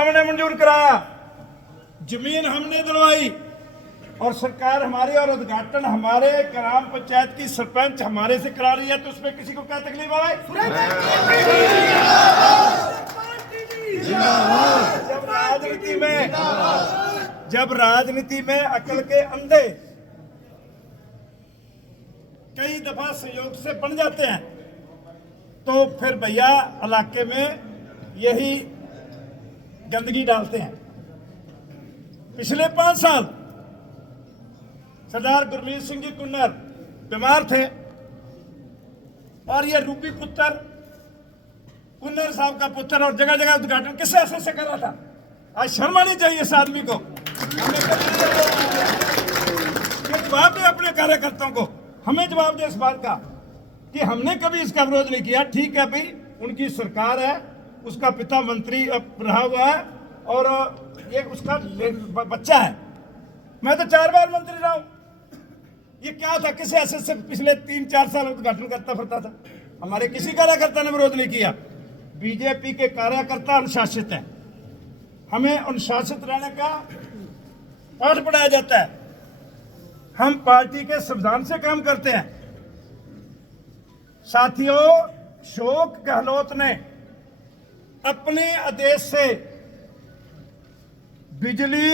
हमने मंजूर कराया, जमीन हमने दिलवाई और सरकार हमारी और उद्घाटन हमारे ग्राम पंचायत की सरपंच हमारे से करा रही है, तो उसमें किसी को क्या तकलीफ है? जब राजनीति में अकल के अंधे कई दफा संयोग से बन जाते हैं, तो फिर भैया इलाके में यही गंदगी डालते हैं। पिछले 5 साल सरदार गुरमीत सिंह जी कुन्नर बीमार थे और ये रूपी पुत्र कुन्नर साहब का पुत्र और जगह जगह उद्घाटन किस ऐसे से कर रहा था। आज शर्म आनी चाहिए इस आदमी को। जवाब दे अपने कार्यकर्ताओं को, हमें जवाब दे इस बात का कि हमने कभी इसका विरोध नहीं किया। ठीक है भाई, उनकी सरकार है, उसका पिता मंत्री रहा हुआ है और ये उसका बच्चा है। मैं तो 4 बार मंत्री रहा हूं। ये क्या था, किस ऐसे से पिछले 3-4 साल उद्घाटन करता फिरता था। हमारे किसी कार्यकर्ता ने विरोध नहीं किया। बीजेपी के कार्यकर्ता अनुशासित हैं, हमें अनुशासित रहने का पाठ पढ़ाया जाता है। हम पार्टी के संविधान से काम करते हैं। साथियों, अशोक गहलोत ने अपने आदेश से बिजली,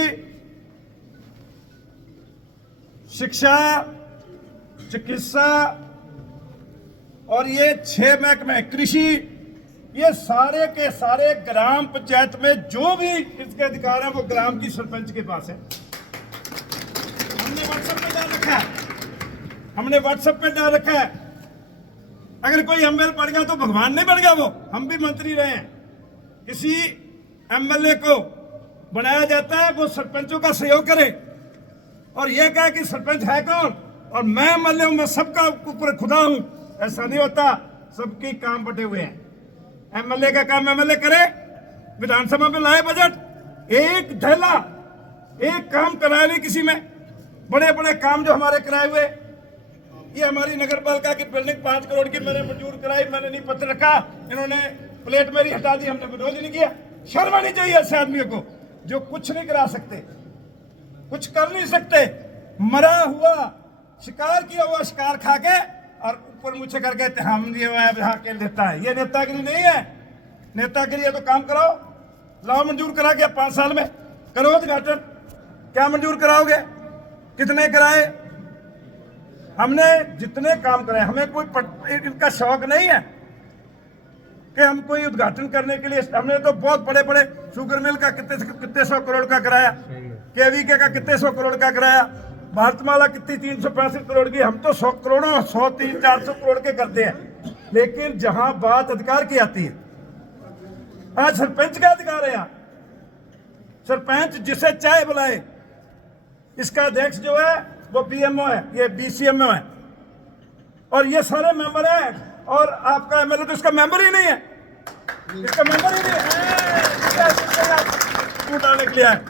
शिक्षा, चिकित्सा और ये 6 महकमे, कृषि, ये सारे के सारे ग्राम पंचायत में जो भी इसके अधिकार है वो ग्राम की सरपंच के पास है। हमने व्हाट्सएप पे डाल रखा है, अगर कोई एमएलए पड़ गया तो भगवान नहीं बन गया वो। हम भी मंत्री रहे हैं। किसी एमएलए को बनाया जाता है वो सरपंचों का सहयोग करे और ये कहे कि सरपंच है कौन और मैं एमएलए हूं, मैं सबका ऊपर खुदा हूं। ऐसा नहीं होता। सबके काम बटे हुए हैं। एमएलए का काम एमएलए करे, विधानसभा में लाए बजट, एक धैला एक काम कराया नहीं किसी में। बड़े बड़े काम जो हमारे कराए हुए, ये हमारी नगर पालिका की बिल्डिंग 5 करोड़ की मैंने मंजूर कराई, मैंने नहीं पत्र रखा, इन्होंने प्लेट मेरी हटा दी, हमने विरोध नहीं किया। शर्म आनी चाहिए ऐसे आदमियों को जो कुछ नहीं करा सकते, कुछ कर नहीं सकते। मरा हुआ, शिकार किया हुआ शिकार खा के और ऊपर मुझे करके हम के नेता है। ये नेतागिरी नहीं है। नेतागिरी है तो काम कराओ, लाओ मंजूर करा के 5 साल में करो उद्घाटन। क्या मंजूर कराओगे? कितने कराए? हमने जितने काम कराए, हमें कोई इनका शौक नहीं है कि हम कोई उद्घाटन करने के लिए। हमने तो बहुत बड़े बड़े शुगर मिल का कितने 100 करोड़ का कराया, केवीके का कितने 100 करोड़ का कराया, भारतमाला कितनी 365 करोड़ की। हम तो 100 करोड़ों 100, 300, 400 करोड़ के करते हैं। लेकिन जहां बात अधिकार की आती है, आज सरपंच का अधिकार है। यहाँ सरपंच जिसे चाहे बुलाए, इसका अध्यक्ष जो है वो बीएमओ है, ये बीसीएमओ है और ये सारे मेंबर हैं। और आपका एमएलए तो इसका मेंबर ही नहीं है, इसका मेंबर ही नहीं है। उठाने के लिए है,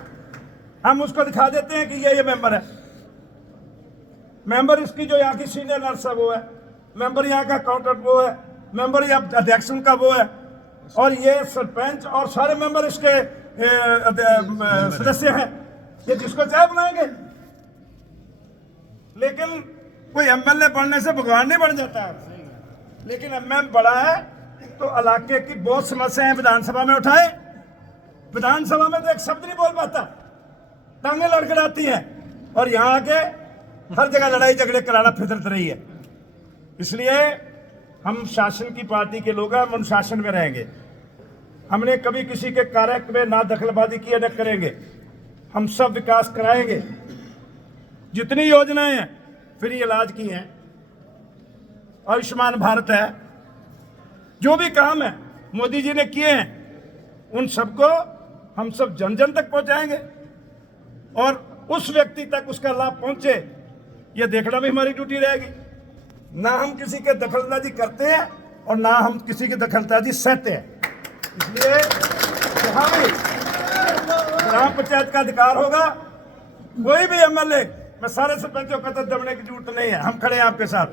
हम उसको दिखा देते हैं कि ये मेंबर है। मेंबर इसकी जो यहाँ की सीनियर नर्स है वो है, मेंबर यहाँ का अकाउंटेंट वो है, मेंबर यहाँ अध्यक्ष का वो है और ये सरपंच और सारे मेंबर इसके सदस्य हैं। ये जिसको चाहे बनाएंगे। लेकिन कोई एमएलए बनने से भगवान नहीं बन जाता है। लेकिन एमएम बड़ा है तो इलाके की बहुत समस्याएं विधानसभा में उठाए। विधानसभा में तो एक शब्द नहीं बोल पाता, टांगे लड़खड़ाती हैं और यहाँ आके हर जगह लड़ाई झगड़े कराना फितरत रही है। इसलिए हम शासन की पार्टी के लोग हैं, हम अनुशासन में रहेंगे। हमने कभी किसी के कार्य में ना दखलबाजी की, न करेंगे। हम सब विकास कराएंगे। जितनी योजनाएं हैं, फ्री इलाज की हैं, आयुष्मान भारत है, जो भी काम है मोदी जी ने किए हैं, उन सबको हम सब जन जन तक पहुंचाएंगे और उस व्यक्ति तक उसका लाभ पहुंचे, ये देखना भी हमारी ड्यूटी रहेगी। ना हम किसी के दखलंदाजी करते हैं और ना हम किसी की दखलंदाजी सहते हैं। इसलिए जहां भी ग्राम पंचायत का अधिकार होगा, कोई भी एमएलए, मैं सारे सरपंचों का तो दबने की जरूरत नहीं है, हम खड़े हैं आपके साथ।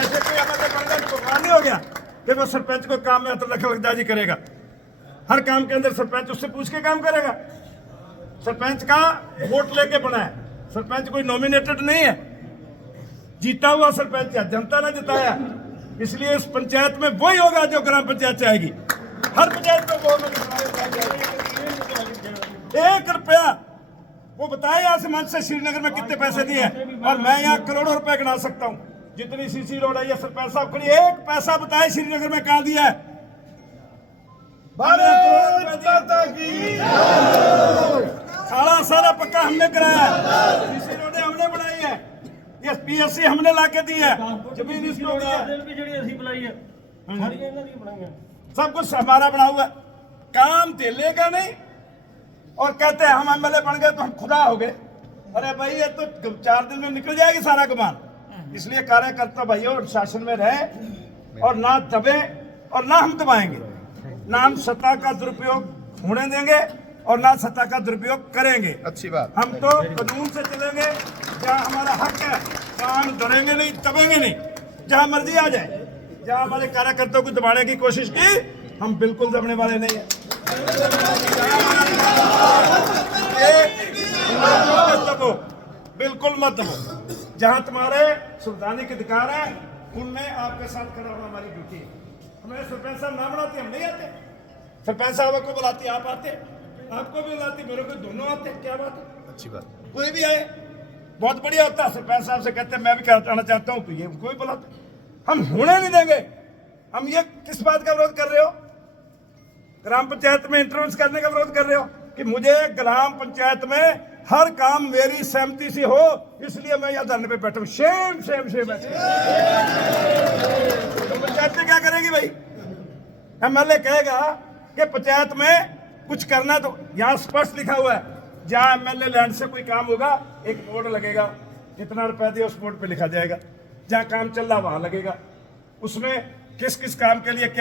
ऐसे कोई एमएलए बन गया तो भगवान नहीं हो गया कि वो सरपंच को काम में दखलंदाजी करेगा। हर काम के अंदर सरपंच उससे पूछ के काम करेगा। सरपंच का वोट लेके बना है, सरपंच कोई नॉमिनेटेड नहीं है, जीता हुआ सरपंच है, जनता ने जिताया। इसलिए इस पंचायत में वही होगा जो ग्राम पंचायत चाहेगी। हर पंचायत में वो एक रुपया वो बताए यहाँ से मंच से श्रीनगर में कितने पैसे दिए हैं, और मैं यहाँ करोड़ों रुपए गिना सकता हूँ। जितनी सीसी रोड है, ये सरपंच साहब खड़ी, एक पैसा बताए श्रीनगर में कहाँ दिया है। भारत माता की खाड़ा सारा पक्का हमने कराया है, सीसी रोडें हमने बनाई है, ये पीएससी हमने लाके दी है, जमीन इसको दी है, सब कुछ हमारा बना हुआ है। काम दिलेगा नहीं और कहते हैं हम एमएलए बन गए तो हम खुदा हो गए। अरे भाई ये तो 4 दिन में निकल जाएगी सारा गुमान। इसलिए कार्यकर्ता भाइयों शासन में रहे और ना दबे और ना हम दबाएंगे, ना हम सत्ता का दुरुपयोग होने देंगे और ना सत्ता का दुरुपयोग करेंगे। अच्छी बात। हम तो कानून से चलेंगे, जहाँ हमारा हक है वहाँ हम डरेंगे नहीं, दबेंगे नहीं। जहाँ मर्जी आ जाए, जहाँ हमारे कार्यकर्ताओं को दबाने की कोशिश की, हम बिल्कुल दबने वाले नहीं है। दबो, बिल्कुल मत दबो। जहाँ तुम्हारे संवैधानिक अधिकार है उनमें आपके साथ खड़ा होना हमारी ड्यूटी है। हमें सरपंच साहब ना बनाते हम नहीं आते, सरपंच साहब को बुलाती आप आते, आपको भी बुलाती मेरे को, दोनों आते, क्या बात है। अच्छी बात। कोई भी आए बहुत बढ़िया होता है। सरपंच साहब से कहते हैं मैं भी कराना चाहता हूँ, तो ये कोई बुलाते, हम होने नहीं देंगे। हम ये किस बात का विरोध कर रहे हो? ग्राम पंचायत में इंटरवेंस करने का विरोध कर रहे हो कि मुझे ग्राम पंचायत में हर काम मेरी सहमति से हो, इसलिए मैं यहाँ धरने पे बैठा हूँ। Shem Shem Shem. तो पंचायत में क्या करेगी भाई? एमएलए कहेगा कि पंचायत में कुछ करना, तो यहाँ स्पष्ट लिखा हुआ है जहाँ एमएलए लैंड से कोई काम होगा एक बोर्ड लगेगा, कितना रुपया दिया उस बोर्ड पे लिखा जाएगा, जहाँ काम चल रहा वहां लगेगा, उसमें किस किस काम के लिए क्या